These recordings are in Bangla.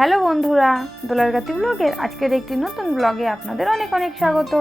হ্যালো বন্ধুরা দোলার গাতি ব্লগের আজকের একটি নতুন ব্লগে আপনাদের অনেক অনেক স্বাগত।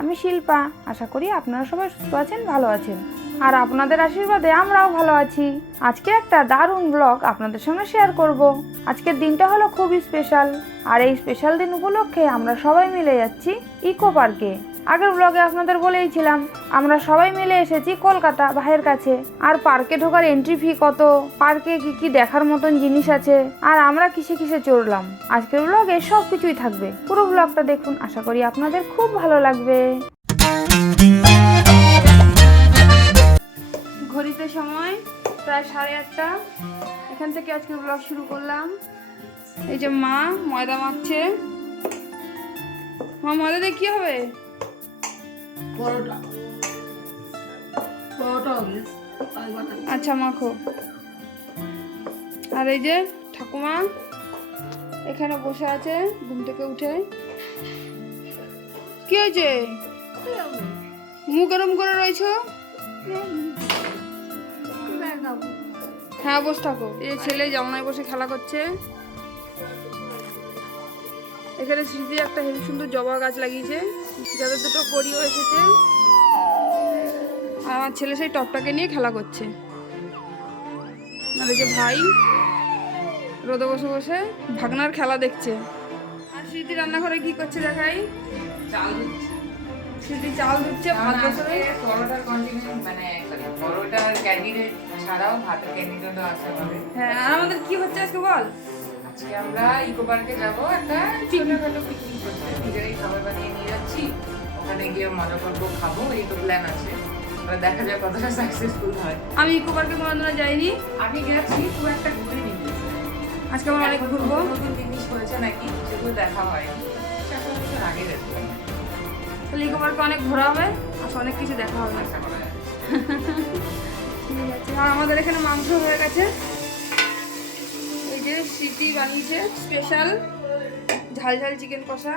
আমি শিল্পা, আশা করি আপনারা সবাই সুস্থ আছেন, ভালো আছেন। আর আপনাদের আশীর্বাদে আমরাও ভালো আছি। আজকে একটা দারুণ ব্লগ আপনাদের সঙ্গে শেয়ার করব। আজকের দিনটা হলো খুবই স্পেশাল। আর এই স্পেশাল দিন উপলক্ষে আমরা সবাই মিলে যাচ্ছি ইকো পার্কে। আগের ব্লগে আপনাদের বলেইছিলাম, আমরা সবাই মিলে এসেছি কলকাতা ভাইয়ের কাছে। আর পার্কে ঢোকার এন্ট্রি ফি কত? পার্কে কি কি দেখার মতন জিনিস আছে? আর আমরা কিসে কিসে চড়লাম? আজকের ব্লগে সব কিছুই থাকবে। পুরো ব্লগটা দেখুন, আশা করি আপনাদের খুব ভালো লাগবে। ঘড়িতে সময় প্রায় সাড়ে আটটা। এখান থেকে আজকের ব্লগ শুরু করলাম। এই যে মা ময়দা মাখছে। মা ময়দা দিয়ে কি হবে? পরোটা। পরোটা হবে আচ্ছা মাখো। আর এই যে ঠাকুমা এখানে বসে আছে ঘুম থেকে উঠে। কি হয়েছে? মুখ এরম করে রয়েছো? হ্যাঁ বসে থাকো এই ছেলে জামনায় বসে খেলা করছে। এখানে স্মৃতি একটা হেবি সুন্দর জবা গাছ লাগিয়েছে। যাদের দুটো করিও এসেছে। আর আমার ছেলে সেই টপটাকে নিয়ে খেলা করছে। আর এই যে ভাই রোদে বসে বসে ভাগনার খেলা দেখছে। আর স্মৃতি রান্নাঘরে কি করছে দেখাই? চাল স্মৃতি চাল দিচ্ছে ভাত আজকে পরোটার কন্টিনিউ মানে পরোটার ক্যান্ডিডেট ছাড়াও ভাতের ক্যান্ডিডেটও আছে আমাদের। হ্যাঁ আর আমাদের কি হচ্ছে আজকে বল? আজকে আমরা ইকো পার্কে যাব একটা ছোটখাটো পিকনিক করতে। নিজেরাই খাবার বানিয়ে নিয়ে যাচ্ছি। ওখানে গিয়ে মজা করব খাব এই তো প্ল্যান আছে। এবার দেখা যাক কতটা সাকসেসফুল হয়। আমি ইকো পার্কে কোনোদিনও যাইনি। আমি গেছি খুব একটা ঘুরে নিয়ে আজকে আমরা অনেক ঘুরবো। নতুন জিনিস হয়েছে নাকি সেগুলো দেখা হয়নি বছর আগে গেছি তাহলে ইকো পার্কে অনেক ঘোরা হবে। আর অনেক কিছু দেখা হবে। আশা করা ঠিক আছে আর আমাদের এখানে মাংস হয়ে গেছে। স্মৃতি বানিয়েছে স্পেশাল ঝাল ঝাল চিকেন কষা,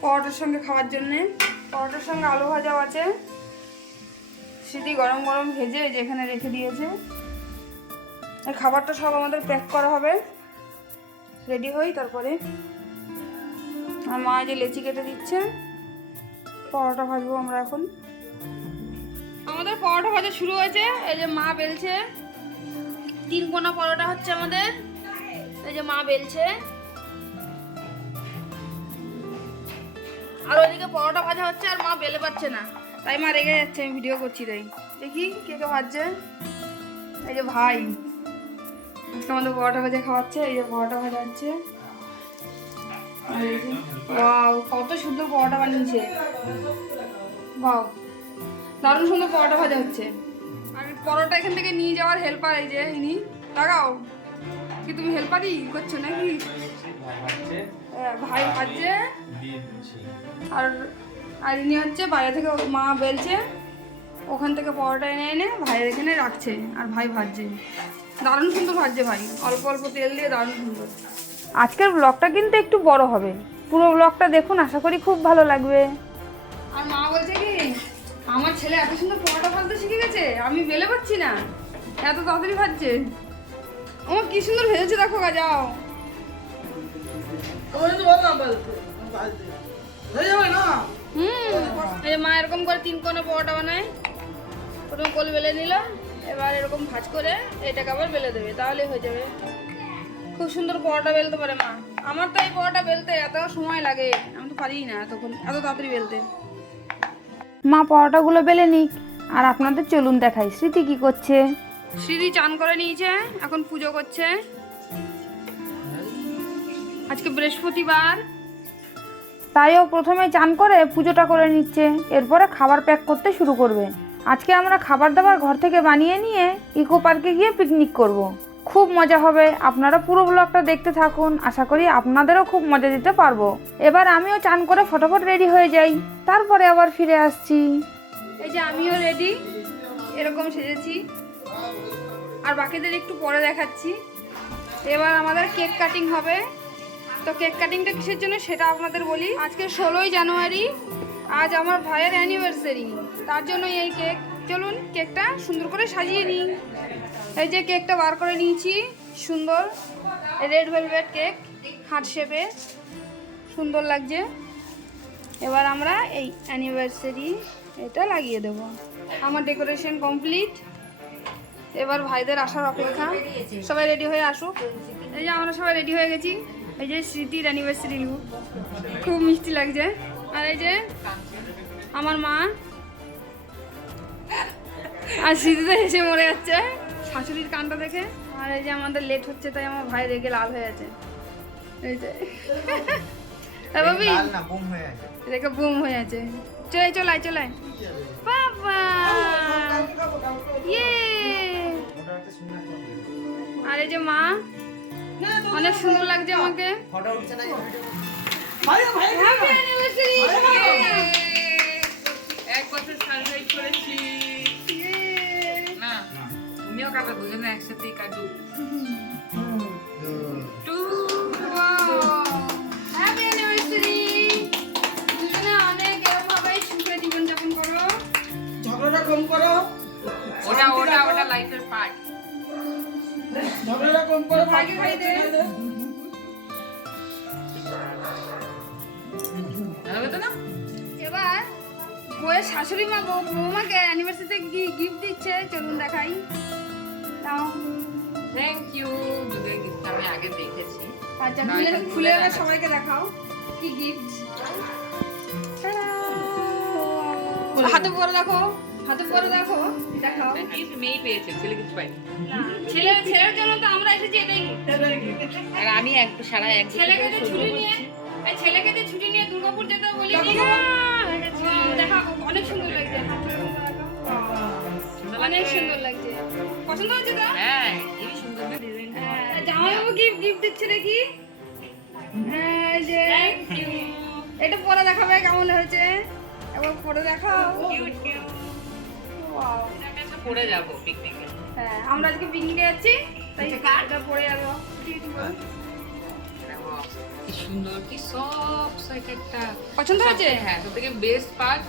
পরোটার সঙ্গে খাওয়ার জন্যে। পরোটার সঙ্গে আলু ভাজাও আছে। স্মৃতি গরম গরম ভেজে এই যে এখানে রেখে দিয়েছে। এই খাবারটা সব আমাদের প্যাক করা হবে। রেডি হই তারপরে। আর মা যে লেচি কেটে দিচ্ছে। পরোটা ভাজবো আমরা এখন। আমাদের পরোটা ভাজা শুরু হয়েছে। এই যে মা বেলছে। তিন কোনা পরোটা হচ্ছে আমাদের। এই যে মা বেলছে। আর ওইদিকে পরোটা ভাজা হচ্ছে আর মা বেলে পাচ্ছে না। তাই মা রেগে যাচ্ছে, আমি ভিডিও করছি তাই। দেখি কে কে ভাজছে। এই যে ভাই। আজকে আমাদের পরোটা ভাজা খাওয়াচ্ছে, এই যে পরোটা ভাজা হচ্ছে। কত সুন্দর পরোটা বানিয়েছে। বাও দারুণ সুন্দর পরোটা ভাজা হচ্ছে। আর পরোটা এখান থেকে নিয়ে যাওয়ার হেল্পার এই যে, ইনি। লাগাও কি তুমি হেল্পারই করছ নাকি? হ্যাঁ, ভাই ভাজছে আর আর ইনি হচ্ছে বাইরে থেকে মা বেলছে। ওখান থেকে পরোটা এনে এনে ভাইয়ের এখানে রাখছে আর ভাই ভাজছে। দারুণ সুন্দর ভাজছে ভাই। অল্প অল্প তেল দিয়ে দারুণ সুন্দর। আজকের ব্লগটা কিন্তু একটু বড় হবে। পুরো ব্লগটা দেখুন আশা করি খুব ভালো লাগবে। আর মা বলছে কি আমার ছেলে এত সুন্দর পরোটা ভাজতে শিখে গেছে আমি বেলে পাচ্ছি না। এত তাড়াতাড়ি ভাজছে। আমার কি সুন্দর ভেজেছে দেখো গা যাও। হুম। এই মা এরকম করে তিন কোণে পরোটা বানায়। প্রথমে কোল বেলে নিল এবার এরকম ভাজ করে এটাকে আবার বেলে দেবে তাহলে হয়ে যাবে। খুব সুন্দর পরোটা বেলতে পারে মা। আমার তো এই পরোটা বেলতে এত সময় লাগে আমি তো পারি না তখন এত তাড়াতাড়ি বেলতে। মা পরোটাগুলো বেলে নিক আর আপনাদের চলুন দেখাই স্মৃতি কি করছে? স্মৃতি চান করে নিয়েছে, এখন পুজো করছে। আজকে বৃহস্পতিবার। তাই ও প্রথমে চান করে পুজোটা করে নিচ্ছে, এরপরে খাবার প্যাক করতে শুরু করবে। আজকে আমরা খাবার দাবার ঘর থেকে বানিয়ে নিয়ে ইকো পার্কে গিয়ে পিকনিক করব। খুব মজা হবে, আপনারা পুরো ব্লগটা দেখতে থাকুন, আশা করি আপনাদেরও খুব মজা দিতে পারব। এবার আমিও চান করে ফটাফট রেডি হয়ে যাই, তারপরে আবার ফিরে আসছি। এই যে আমিও রেডি এরকম সেজেছি। আর বাকিদের একটু পরে দেখাচ্ছি। এবার আমাদের কেক কাটিং হবে। তো কেক কাটিংটা কিসের জন্য সেটা আপনাদের বলি। আজকে ষোলোই জানুয়ারি, আজ আমার ভাইয়ের অ্যানিভার্সারি তার জন্য এই কেক। চলুন কেকটা সুন্দর করে সাজিয়ে নিই। এই যে কেকটা বার করে নিয়েছি, সুন্দর। রেড ভেলভেট কেক, হার্ট শেপে। সুন্দর লাগছে। এবার আমরা এই অ্যানিভার্সারি এটা লাগিয়ে দেব। আমার ডেকোরেশন কমপ্লিট এবার ভাইদের আসার অপেক্ষা। সবাই রেডি হয়ে আসুক। এই যে আমরা সবাই রেডি হয়ে গেছি। এই যে স্মৃতির অ্যানিভার্সারি লুক খুব মিষ্টি লাগছে। আর এই যে আমার মা। আর স্মৃতিতে হেসে মরে যাচ্ছে। শাশুড়ির কানটা দেখে। আর এই যে আমাদের লেট হচ্ছে তাই আমার ভাই রেগে লাল হয়ে আছে। এই যে। বোম হয়ে আছে? রেগে বুম হয়ে চলে চলাই চলাই বাবা! ইয়ে আর যে মা অনেক সুন্দর লাগছে আমাকে। ফটো উঠছে না ভাই ভাই হ্যাপি অ্যানিভার্সারি এক বছর সার্ভাইভ করেছি। না। তুমিও কাটো দুজনে একসাথেই কাটু টু হ্যাপি অ্যানিভার্সারি দুজনে অনেক এভাবে জীবনযাপন করো। ঝগড়াটা কম করো। ওটা ওটা ওটা লাইফের পার্ট ঝগড়াটা কম করো ভাগে ভাই দে। না? এবার বউয়ের শাশুড়ি মা বৌমাকে অ্যানিভার্সারিতে গিফট দিচ্ছে চলুন দেখাই। দাও। থ্যাংক ইউ যদিও গিফটটা আমি আগে দেখেছি। আচ্ছা খুলে খুলে। সবাইকে দেখাও। কি গিফট হাতে পরে দেখো। হাতে পরে দেখো দেখাও। গিফট মেয়েই পেয়েছে ছেলে কিছু পাইনি ছেলে ছেলের জন্য তো আমরা এসেছি এটাই আর আমি এক সারা এক ছেলেকে সহ্য ছুটি। নিয়ে ছেলেকে যে ছুটি নিয়ে দুর্গাপুর যেতে বলি দেখা। অনেক সুন্দর লাগছে। দেখাও। অনেক সুন্দর লাগছে। পছন্দ হচ্ছে তো? হ্যাঁ এই সুন্দর ডিজাইন হ্যাঁ, জামাইবাবু গিফট গিফট দিচ্ছে দেখি। হ্যাঁ, যে এটা পরে দেখাবে কেমন হয়েছে। একবার পরে দেখাও. পরে যাব পিকনিকে হ্যাঁ আমরা আজকে পিকনিকে যাচ্ছি তাই এটা পরে যাব? কি সুন্দর কি সোয়েটারটা পছন্দ হয়েছে? হ্যাঁ সব থেকে বেস্ট পার্ট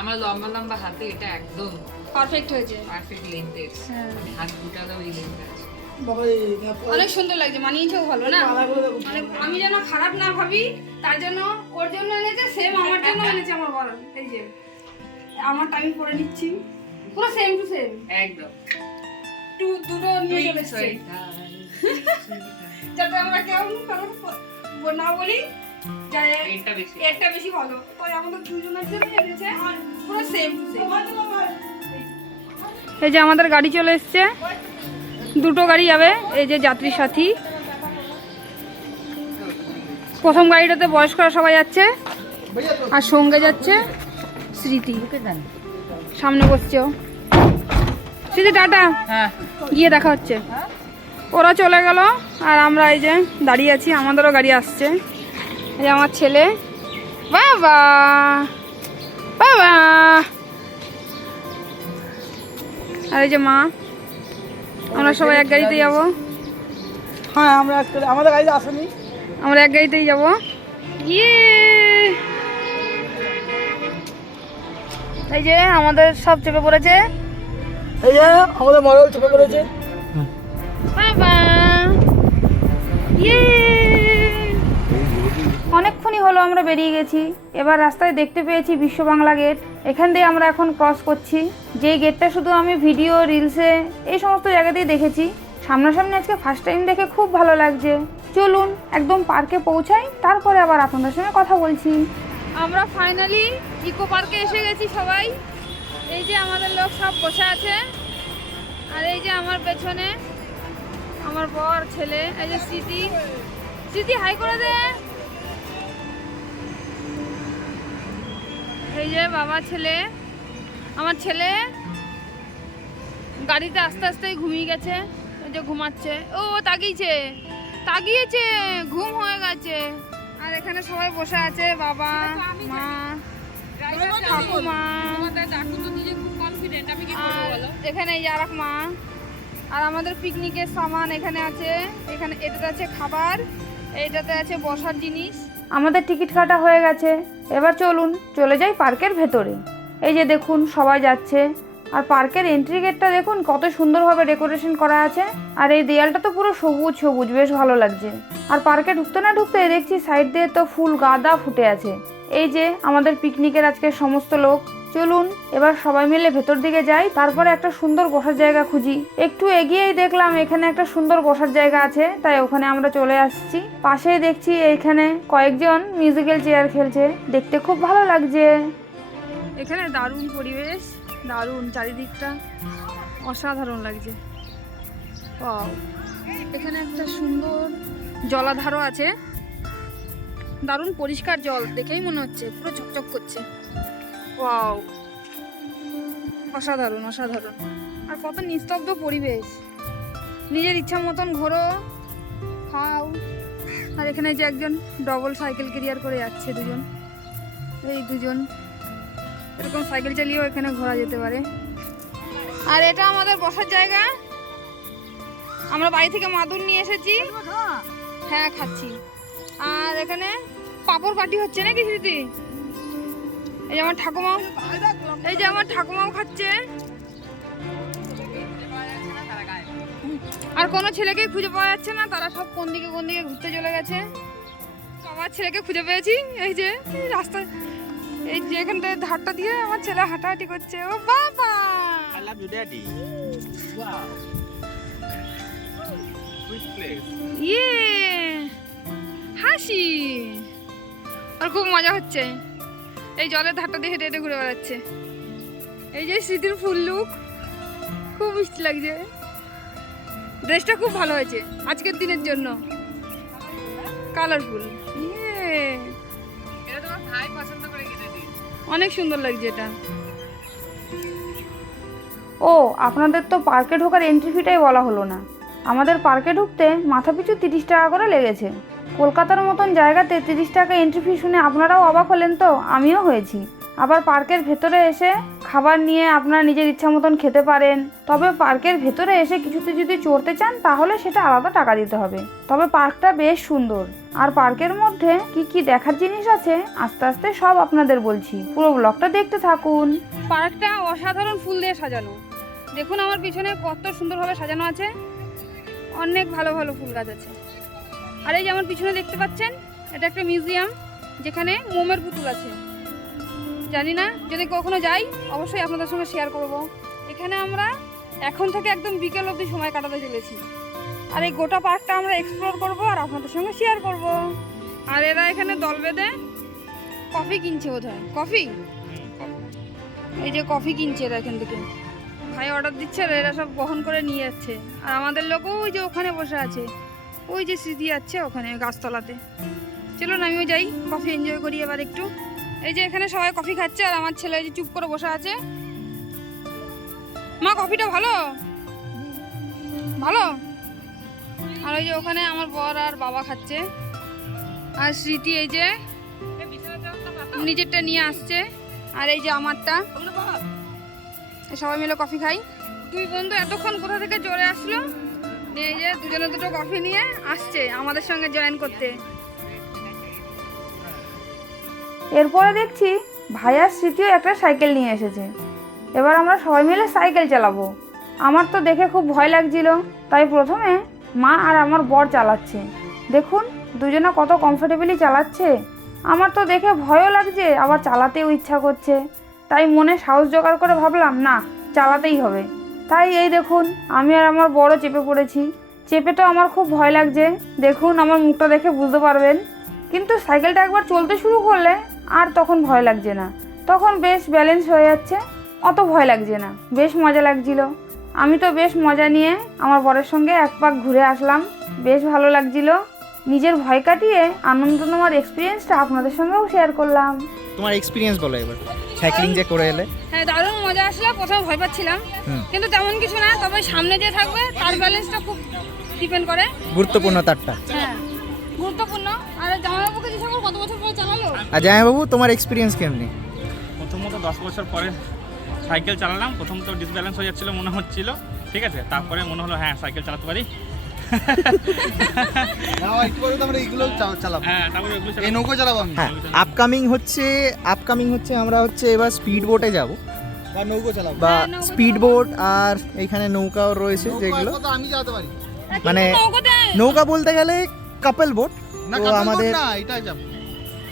আমার লম্বা লম্বা হাতে এটা একদম পারফেক্ট হয়েছে। পারফেক্ট হ্যাঁ। এই লেন্থ আছে। অনেক সুন্দর লাগছে মানিয়েছেও ভালো না? মানে আমি যেন খারাপ না ভাবি তার জন্য ওর জন্য এনেছে সেম আমার জন্য এনেছে আমার বড় এই যে আমারটা আমি পরে নিচ্ছি। পুরো সেম টু সেম একদম। টু দুটো নিয়ে চলে যাতে আমরা কেমন কারণ না বলি এই যে আমাদের গাড়ি চলে এসছে। দুটো গাড়ি যাবে এই যে যাত্রী সাথী। প্রথম গাড়িটাতে বয়স্করা সবাই যাচ্ছে আর সঙ্গে যাচ্ছে স্মৃতি। সামনে বসছে ও। স্মৃতি টাটা। হ্যাঁ। গিয়ে দেখা হচ্ছে। ওরা চলে গেল আর আমরা এই যে দাঁড়িয়ে আছি আমাদেরও গাড়ি আসছে। এই যে আমার ছেলে। বাবা! বাবা! আর এই যে মা। আমরা সবাই এক গাড়িতে যাব। হ্যাঁ আমরা আমাদের গাড়িতে আসেনি। আমরা এক গাড়িতেই যাব। ইয়ে! এই যে আমাদের সব চেপে পড়েছে। এই যে আমাদের মডেল চেপে পড়েছে। বাবা। ইয়ে। অনেকক্ষণই হলো আমরা বেরিয়ে গেছি। এবার রাস্তায় দেখতে পেয়েছি বিশ্ব বাংলা গেট। এখান দিয়ে আমরা এখন ক্রস করছি। যেই গেটটা শুধু আমি ভিডিও রিলসে এই সমস্ত জায়গাতেই দেখেছি। সামনাসামনি আজকে ফার্স্ট টাইম দেখে খুব ভালো লাগছে। চলুন একদম পার্কে পৌঁছাই তারপরে আবার আপনাদের সঙ্গে কথা বলছি। আমরা ফাইনালি ইকো পার্কে এসে গেছি সবাই। এই যে আমাদের লোক সব বসে আছে। আর এই যে আমার পেছনে আমার বর, ছেলে, এই যে স্মৃতি। স্মৃতি হাই করে দে। এই যে বাবা, ছেলে। আমার ছেলে গাড়িতে আস্তে আস্তে ঘুমিয়ে গেছে। এই যে ঘুমাচ্ছে। ও তাকিয়েছে। তাকিয়েছে। ঘুম হয়ে গেছে। আর এখানে সবাই বসে আছে, বাবা, মা, ঠাকুমা। এখানে আর মা। আর আমাদের পিকনিকের সামান এখানে আছে। এখানে এটাতে আছে খাবার এইটাতে আছে বসার জিনিস। আমাদের টিকিট কাটা হয়ে গেছে। এবার চলুন, চলে যাই পার্কের ভেতরে। এই যে দেখুন, সবাই যাচ্ছে। আর পার্কের এন্ট্রি গেটটা দেখুন, কত সুন্দরভাবে ডেকোরেশন করা আছে। আর এই দেয়ালটা তো পুরো সবুজ সবুজ, বেশ ভালো লাগছে। আর পার্কে ঢুকতে না ঢুকতে দেখছি সাইড দিয়ে তো ফুল গাঁদা ফুটে আছে। এই যে আমাদের পিকনিকের আজকে সমস্ত লোক। চলুন, এবার সবাই মিলে ভেতর দিকে যাই, তারপরে একটা সুন্দর বসার জায়গা খুঁজি। একটু এগিয়েই দেখলাম, এখানে একটা সুন্দর বসার জায়গা আছে, তাই ওখানে আমরা চলে আসছি। পাশেই দেখছি এইখানে কয়েকজন মিউজিক্যাল চেয়ার খেলছে, দেখতে খুব ভালো লাগছে। এখানে দারুণ পরিবেশ। দারুণ চারিদিকটা অসাধারণ লাগছে! এখানে একটা সুন্দর জলাধারও আছে। দারুণ পরিষ্কার জল, দেখেই মনে হচ্ছে, পুরো চকচক করছে। ওয়াও। অসাধারণ অসাধারণ। আর কত নিস্তব্ধ পরিবেশ। নিজের ইচ্ছা মতন ঘোরো, খাও। আর এখানে যে একজন ডবল সাইকেল ক্যারিয়ার করে যাচ্ছে দুজন। এই দুজন। এরকম সাইকেল চালিয়েও এখানে ঘোরা যেতে পারে। আর এটা আমাদের বসার জায়গা। আমরা বাড়ি থেকে মাদুর নিয়ে এসেছি। হ্যাঁ খাচ্ছি। আর এখানে পাপড় পাটি হচ্ছে নাকি স্মৃতি এই যে আমার ঠাকুমাও, এই যে আমার ঠাকুমাও খাচ্ছে। আর কোনো ছেলেকেই খুঁজে পাওয়া যাচ্ছে না। তারা সব কোন দিকে কোন দিকে ঘুরতে চলে গেছে। আমার ছেলেকে খুঁজে পেয়েছি। এই যে, এই রাস্তা এই যে এখানটায় ধারটা দিয়ে আমার ছেলে হাঁটাহাঁটি করছে। ও বাবা! Love you, Daddy. Wow. ইয়ে হাসি। আর খুব মজা হচ্ছে। এই জলের ধারটা দিয়ে হেঁটে হেঁটে ঘুরে বেড়াচ্ছে। এই যে স্মৃতির ফুল লুক খুব মিষ্টি লাগছে। ড্রেসটা খুব ভালো হয়েছে আজকের দিনের জন্য। কালারফুল অনেক সুন্দর লাগছে এটা। ও, আপনাদের তো পার্কে ঢোকার এন্ট্রি ফিটাই বলা হলো না। আমাদের পার্কে ঢুকতে মাথা পিছু তিরিশ টাকা করে লেগেছে। কলকাতার মতন জায়গাতে তিরিশ টাকা এন্ট্রি ফি শুনে আপনারাও অবাক হলেন তো, আমিও হয়েছি। আবার পার্কের ভেতরে এসে খাবার নিয়ে আপনারা নিজের ইচ্ছা মতন খেতে পারেন। তবে পার্কের ভেতরে এসে কিছুতে যদি চড়তে চান, তাহলে সেটা আলাদা টাকা দিতে হবে। তবে পার্কটা বেশ সুন্দর। আর পার্কের মধ্যে কি কি দেখার জিনিস আছে, আস্তে আস্তে সব আপনাদের বলছি। পুরো ব্লগটা দেখতে থাকুন। পার্কটা অসাধারণ ফুল দিয়ে সাজানো। দেখুন আমার পিছনে কত সুন্দরভাবে সাজানো আছে। অনেক ভালো ভালো ফুল গাছ আছে। আর এই যে আমার পিছনে দেখতে পাচ্ছেন, এটা একটা মিউজিয়াম, যেখানে মোমের পুতুল আছে। জানি না যদি কখনো যাই অবশ্যই আপনাদের সঙ্গে শেয়ার করব। এখানে আমরা এখন থেকে একদম বিকেল অবধি সময় কাটাতে চলেছি। আর এই গোটা পার্কটা আমরা এক্সপ্লোর করব আর আপনাদের সঙ্গে শেয়ার করব। আর এরা এখানে দল বেঁধে কফি কিনছে বোধ হয় কফি এই যে কফি কিনছে এরা এখান থেকে। ভাই অর্ডার দিচ্ছে আর এরা সব বহন করে নিয়ে যাচ্ছে। আর আমাদের লোকও ওই যে ওখানে বসে আছে। ওই যে স্মৃতি যাচ্ছে ওখানে গাছতলাতে। চলুন আমিও যাই কফি এনজয় করি এবার একটু। এই যে এখানে সবাই কফি খাচ্ছে আর আমার ছেলে যে চুপ করে বসে আছে। মা, কফিটা ভালো? ভালো? আর ওই যে ওখানে আমার বর আর বাবা খাচ্ছে। আর স্মৃতি এই যে নিজেরটা নিয়ে আসছে আর এই যে আমারটা। সবাই মিলে কফি খাই। দুই বন্ধু এতক্ষণ কোথা থেকে চলে আসলো? এই যে দুজনে দুটো কফি নিয়ে আসছে আমাদের সঙ্গে জয়েন করতে। এরপরে দেখছি ভাইয়ার স্মৃতিও একটা সাইকেল নিয়ে এসেছে। এবার আমরা সবাই মিলে সাইকেল চালাবো। আমার তো দেখে খুব ভয় লাগছিল। তাই প্রথমে মা আর আমার বর চালাচ্ছে। দেখুন, দুজনে কত কমফোর্টেবলি চালাচ্ছে। আমার তো দেখে ভয়ও লাগছে, আবার চালাতেও ইচ্ছা করছে। তাই মনে সাহস জোগাড় করে ভাবলাম, না, চালাতেই হবে। তাই এই দেখুন, আমি আর আমার বড় চেপে পড়েছি। চেপে তো আমার খুব ভয় লাগছে। দেখুন, আমার মুখটা দেখে বুঝতে পারবেন। কিন্তু সাইকেলটা একবার চলতে শুরু করলে আর তখন ভয় লাগছে না। তখন বেশ ব্যালেন্স হয়ে যাচ্ছে অত ভয় লাগছে না। বেশ মজা লাগছিল। আমি তো বেশ মজা নিয়ে আমার বরের সঙ্গে এক পাক ঘুরে আসলাম। বেশ ভালো লাগছিল। নিজের ভয় কাটিয়ে আনন্দ নেওয়ার এক্সপিরিয়েন্সটা আপনাদের সঙ্গেও শেয়ার করলাম। তোমার এক্সপিরিয়েন্স বলো এবার। সাইক্লিং যে করে এলে। হ্যাঁ দারুণ মজা আসলো। প্রথমে ভয় পাচ্ছিলাম। কিন্তু তেমন কিছু না তবে সামনে যে থাকবে তার ব্যালেন্সটা খুব ডিপেন্ড করে। গুরুত্বপূর্ণ তারটা। হ্যাঁ গুরুত্বপূর্ণ। আর জামাইবাবুকে জিজ্ঞাসা করো কত বছর পরে আর জামাইবাবু তোমার এক্সপিরিয়েন্স কেমনি? প্রথমত দশ বছর পরে সাইকেল চালালাম। প্রথম তো ডিসব্যালেন্স হয়ে যাচ্ছিল মনে হচ্ছিল। ঠিক আছে? তারপরে মনে হলো হ্যাঁ সাইকেল চালাতে পারি। হ্যাঁ আমি। হ্যাঁ আপকামিং হচ্ছে আপকামিং হচ্ছে আমরা হচ্ছে এবার স্পিড বোটে যাব। বা নৌকো চালাবো। বা হ্যাঁ, স্পিড বোট আর এইখানে নৌকাও রয়েছে যেগুলো। আমি চালাতে পারি। মানে নৌকা বলতে গেলে কাপেল বোট না তো আমাদের না এটাই যাব।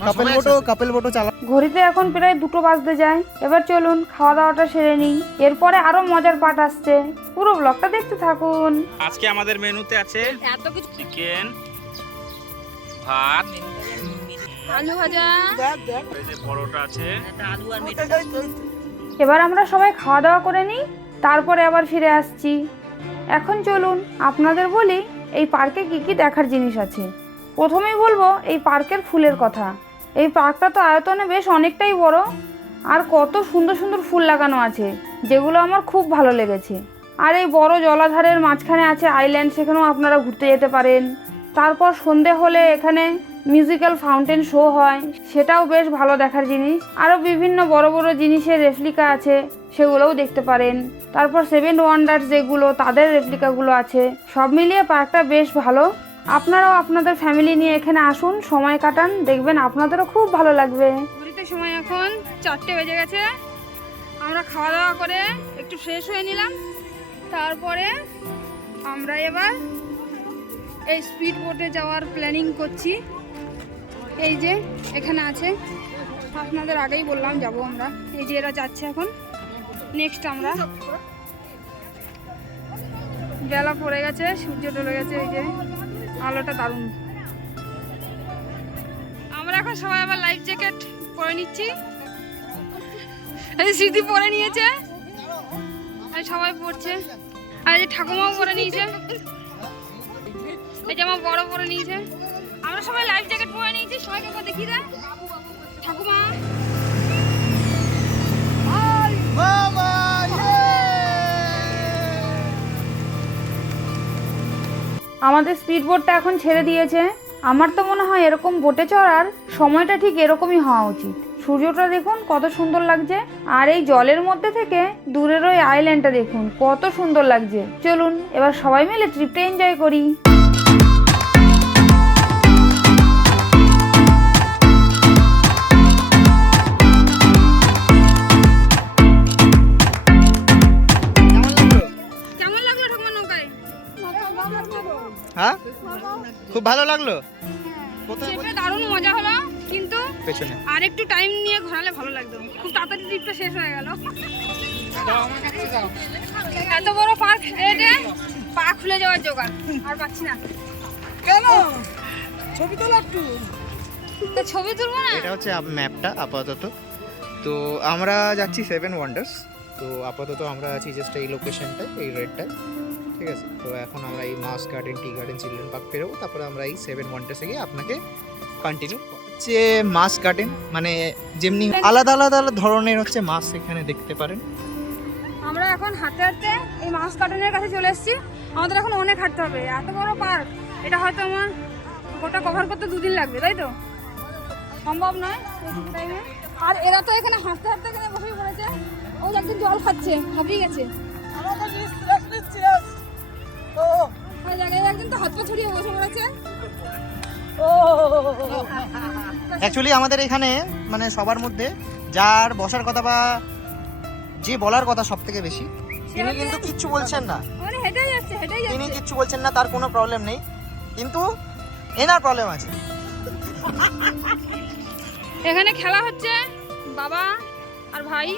কাপেল বোটও কাপেল বোটও চালা ঘড়িতে এখন প্রায় দুটো বাজতে যায়। এবার চলুন খাওয়া দাওয়াটা সেরে নিই। এরপরে আরও মজার পাট আসছে। পুরো ব্লগটা দেখতে থাকুন। আজকে আমাদের মেনুতে আছে এত কিছু চিকেন ভাত আলু ভাজা। পরোটা আছে। এবার আমরা সবাই খাওয়া দাওয়া করে নিই তারপরে আবার ফিরে আসছি। এখন চলুন আপনাদের বলি এই পার্কে কি কি দেখার জিনিস আছে? প্রথমেই বলব এই পার্কের ফুলের কথা। এই পার্কটা তো আয়তনে বেশ অনেকটাই বড়। আর কত সুন্দর সুন্দর ফুল লাগানো আছে, যেগুলো আমার খুব ভালো লেগেছে। আর এই বড় জলাধারের মাঝখানে আছে আইল্যান্ড, সেখানেও আপনারা ঘুরতে যেতে পারেন। তারপর সন্ধে হলে এখানে মিউজিক্যাল ফাউন্টেন শো হয়, সেটাও বেশ ভালো দেখার জিনিস। আরও বিভিন্ন বড় বড় জিনিসের রেপ্লিকা আছে, সেগুলোও দেখতে পারেন। তারপর সেভেন ওয়ান্ডার্স যেগুলো, তাদের রেপ্লিকাগুলো আছে। সব মিলিয়ে পার্কটা বেশ ভালো। আপনারাও আপনাদের ফ্যামিলি নিয়ে এখানে আসুন, সময় কাটান, দেখবেন আপনাদেরও খুব ভালো লাগবে। ঘুরিতে সময় এখন চারটে বেজে গেছে। আমরা খাওয়া দাওয়া করে একটু ফ্রেশ হয়ে নিলাম। তারপরে আমরা এবার এই স্পিড বোটে যাওয়ার প্ল্যানিং করছি। এই যে এখানে আছে। আপনাদের আগেই বললাম যাব আমরা। এই যে এরা যাচ্ছে এখন। নেক্সট আমরা। বেলা পড়ে গেছে, সূর্য ডলে গেছে, এই যে। আলোটা দারুণ। আমরা এখন সবাই আবার লাইফ জ্যাকেট পরে নিচ্ছি। এই স্মৃতি পরে নিয়েছে। আর সবাই পড়ছে আর এই যে ঠাকুমাও পরে নিয়েছে। এই যে আমার বড় পরে নিয়েছে। আমরা সবাই লাইফ জ্যাকেট পরে নিয়েছি। সবাইকে একবার দেখিয়ে দেয় ঠাকুমা। আমাদের স্পিড বোটটা এখন ছেড়ে দিয়েছে। আমার তো মনে হয় এরকম বোটে চড়ার সময়টা ঠিক এরকমই হওয়া উচিত। সূর্যটা দেখুন, কত সুন্দর লাগছে। আর এই জলের মধ্যে থেকে দূরের ওই আইল্যান্ডটা দেখুন, কত সুন্দর লাগছে। চলুন, এবার সবাই মিলে ট্রিপটা এনজয় করি। হ্যাঁ? খুব ভালো লাগল? কোথায় চেপে দারুণ মজা হলো কিন্তু পেছনে। আর একটু টাইম নিয়ে ঘোরালে ভালো লাগতো। খুব তাড়াতাড়ি ট্রিপটা শেষ হয়ে গেল। এত বড় পার্ক রেটে পা খুলে যাওয়ার জোগাড় আর পাচ্ছি না। কেন? ছবি তোলা একটু। তো ছবি তুলবো না? এটা হচ্ছে ম্যাপটা আপাতত। তো আমরা যাচ্ছি সেভেন ওয়ান্ডার্স তো আপাতত আমরা আছি জাস্ট এই লোকেশনটায় এই রেডটায় ঠিক আছে? তো এখন আমরা এই মাস garden tea garden children park পেরোবো। তারপরে আমরা এই সেভেন ওয়ান্ডার্সে গিয়ে আপনাকে কন্টিনিউ হচ্ছে মাস গার্ডেন মানে যেমনি আলাদা আলাদা আলাদা ধরনের হচ্ছে মাছ এখানে দেখতে পারেন। আমরা এখন হাঁটতে হাঁটতে এই মাছ কাটানের কাছে চলে এসেছি। আমাদের এখন অনেক হাঁটতে হবে। এত বড় পার্ক এটা হয়তো আমার গোটা কভার করতে দুদিন লাগবে তাই তো? সম্ভব নয় টাইমে আর এরা তো এখানে হাঁটতে হাঁটতে এখানে বসে পড়েছে। ও একদিন জল খাচ্ছে হাবিয়ে গেছে। মিস ও অ্যাকচুয়ালি আমাদের এখানে মানে সবার মধ্যে যার বসার কথা বা যে বলার কথা সব থেকে বেশি, তিনি কিন্তু কিচ্ছু বলছেন না। তিনি কিচ্ছু বলছেন না, তার কোনো প্রবলেম নেই। কিন্তু এনার প্রবলেম আছে। এখানে খেলা হচ্ছে, বাবা আর ভাই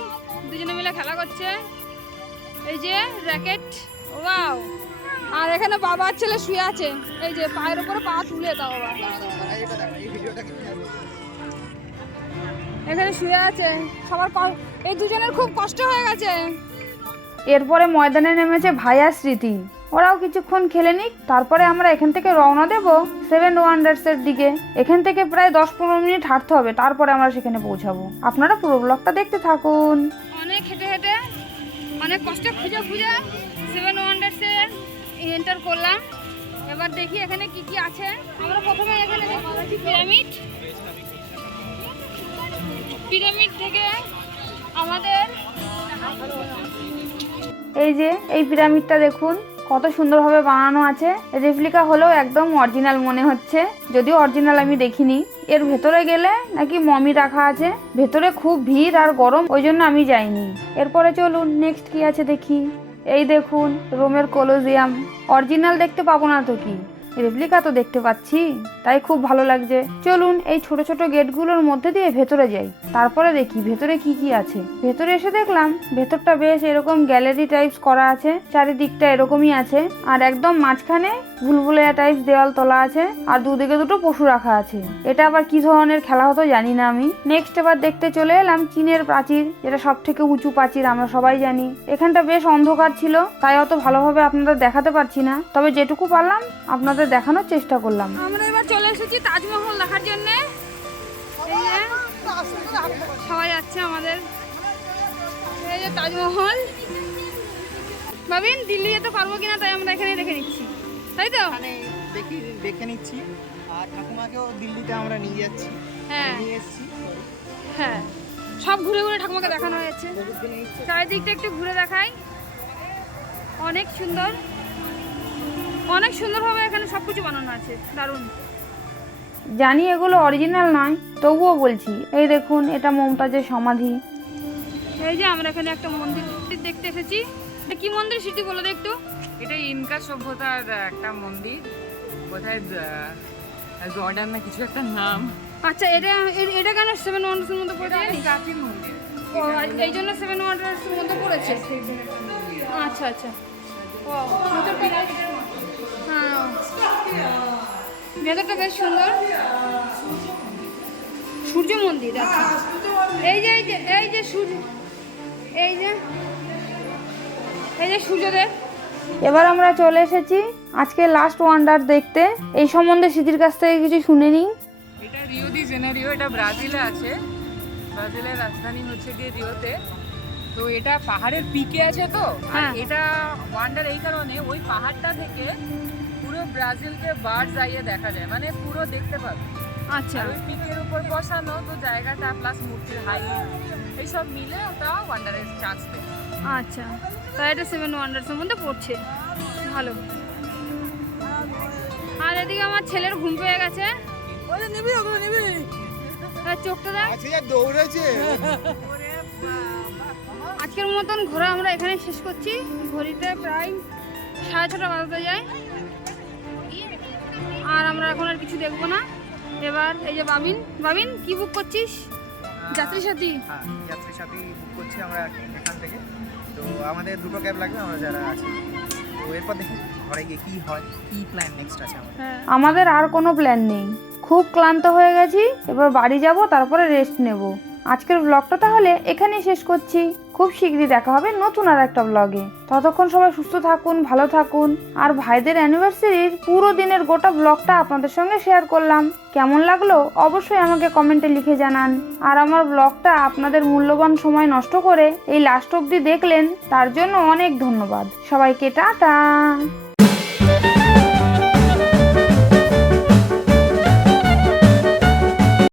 দুজনে মিলে খেলা করছে। এই যে র্যাকেট ওয়াও আর এখানে বাবার ছেলে শুয়ে আছে। এই যে পায়ের উপরে পা তুলে তাও এখানে শুয়ে আছে। সবার এই দুজনের খুব কষ্ট হয়ে গেছে। এরপরে ময়দানে নেমেছে ভাইয়া স্মৃতি। ওরাও কিছুক্ষণ খেলে নিক তারপরে আমরা এখান থেকে রওনা দেব সেভেন ওয়ান্ডার্সের দিকে। এখান থেকে প্রায় দশ পনেরো মিনিট হাঁটতে হবে তারপরে আমরা সেখানে পৌঁছাবো। আপনারা পুরো ব্লগটা দেখতে থাকুন। অনেক হেঁটে হেঁটে অনেক কষ্ট খুঁজে খুঁজে সেভেন ওয়ান্ডার্সে এন্টার করলাম। এবার দেখি এখানে কি কি আছে। আমরা প্রথমে এখানে পিরামিড। পিরামিড থেকে আমাদের এই যে এই পিরামিডটা দেখুন কত সুন্দরভাবে বানানো আছে। রেপ্লিকা হলেও একদম অরিজিনাল মনে হচ্ছে। যদিও অরিজিনাল আমি দেখিনি। এর ভেতরে গেলে নাকি মমি রাখা আছে। ভেতরে খুব ভিড় আর গরম ওই জন্য আমি যাইনি। এরপরে চলুন নেক্সট কি আছে দেখি। এই দেখুন রোমের কলোজিয়াম। অরিজিনাল দেখতে পাবো না তো কি? রেপ্লিকা তো দেখতে পাচ্ছি। তাই খুব ভালো লাগছে। চলুন এই ছোট ছোট গেটগুলোর মধ্যে দিয়ে ভেতরে যাই। তারপরে দেখি ভেতরে কি কি আছে। ভেতরে এসে দেখলাম ভেতরটা বেশ এরকম গ্যালারি টাইপস করা আছে, চারিদিকটা এরকমই আছে। আর একদম মাঝখানে ভুলভুলিয়া টাইপস দেওয়াল তোলা আছে, আর দুদিকে দুটো পশু রাখা আছে। এটা আবার কি ধরনের খেলা হতো জানি না আমি। নেক্সট এবার দেখতে চলে এলাম চীনের প্রাচীর, যেটা সব থেকে উঁচু প্রাচীর আমরা সবাই জানি। এখানটা বেশ অন্ধকার ছিল, তাই অত ভালোভাবে আপনাদের দেখাতে পারছি না। তবে যেটুকু পারলাম, আপনাদের দেখানোর চেষ্টা করলাম। আমরা এবার চলে এসেছি তাজমহল দেখার জন্য। সবাই যাচ্ছে আমাদের। এই যে তাজমহল। ভাবিন দিল্লি যেতে পারব কিনা তাই আমরা এখানে দেখে নিচ্ছি। তাই তো? দেখি দেখে নিচ্ছি। আর ঠাকুমাকেও দিল্লিতে আমরা নিয়ে যাচ্ছি। হ্যাঁ। নিয়ে এসেছি। হ্যাঁ। সব ঘুরে ঘুরে ঠাকুমাকে দেখানো হয়েছে। চারিদিকটা একটু ঘুরে দেখাই। অনেক সুন্দর। অনেক সুন্দরভাবে এখানে সব কিছু বানানো আছে। দারুণ। জানি এগুলো অরিজিনাল নয় তবুও বলছি এই দেখুন এটা মমতাজের সমাধি। এই যে আমরা এখানে একটা মন্দির দেখতে এসেছি। এটা কি মন্দির সেটি বলো একটু? এটা ইনকা সভ্যতার একটা মন্দির। বোধহয় জর্ডান না কিছু একটা নাম। আচ্ছা এটা এটা কেন সেভেন ওয়ান্ডার্সের মধ্যে পড়ে প্রাচীন মন্দির। ও এই জন্য সেভেন ওয়ান্ডার্সের মধ্যে পড়েছে? আচ্ছা আচ্ছা। ও হ্যাঁ। ভেতরটা বেশ সুন্দর। সূর্য মন্দির আচ্ছা এই যে এই যে এই যে সূর্য এই যে এই যে সূর্যদেব। এবার আমরা চলে এসেছি আজকে লাস্ট ওয়ান্ডার দেখতে। এই সম্বন্ধে স্মৃতির কাছ থেকে কিছু শুনে নিই। এটা রিও দি জেনেরিও এটা ব্রাজিলে আছে। ব্রাজিলের রাজধানী হচ্ছে গিয়ে রিওতে তো এটা পাহাড়ের পিকে আছে তো? হ্যাঁ। এটা ওয়ান্ডার এই কারণে ওই পাহাড়টা থেকে পুরো ব্রাজিলকে বার্ডস আইয়ে দেখা যায়। মানে পুরো দেখতে পাবে। আচ্ছা। ওই পিকের উপর বসানো তো জায়গাটা প্লাস মূর্তির হাই এইসব মিলে ওটা ওয়ান্ডারের চান্স দেয়। আচ্ছা। তাই এটা সেভেন ওয়ান্ডার্সের মধ্যে পড়ছে। ভালো। আর এদিকে আমার ছেলের ঘুম পেয়ে গেছে। ওরে নিবি ওগুলো নিবি। তার চোখটা দেখ। আচ্ছা যা দৌড়েছে। আজকের মতন ঘোরা আমরা এখানে শেষ করছি। ঘড়িতে প্রায় সাড়ে ছটা বাজতে যায়। আর আমরা এখন আর কিছু দেখব না। এবার এই যে বাবিন বাবিন কি বুক করছিস? যাত্রী সাথী। হ্যাঁ যাত্রীর সাথে বুক করছি আমরা এখান থেকে। তো আমাদের দুটো ক্যাব লাগবে আমরা যারা আছি। তো এরপর দেখি ঘরে গিয়ে কী হয় কী প্ল্যান নেক্সট আছে আমাদের। আমাদের আর কোনো প্ল্যান নেই। খুব ক্লান্ত হয়ে গেছি এবার বাড়ি যাব তারপরে রেস্ট নেব। আজকের ব্লগটা তাহলে এখানেই শেষ করছি। খুব শীঘ্রই দেখা হবে নতুন আর একটা ব্লগে ততক্ষণ সবাই সুস্থ থাকুন, ভালো থাকুন। আর ভাইদের অ্যানিভার্সারির পুরো দিনের গোটা ব্লগটা আপনাদের সঙ্গে শেয়ার করলাম। কেমন লাগল অবশ্যই আমাকে কমেন্টে লিখে জানান। আর আমার ব্লগটা আপনাদের মূল্যবান সময় নষ্ট করে এই লাস্ট অবধি দেখলেন, তার জন্য অনেক ধন্যবাদ। সবাইকে টাটা!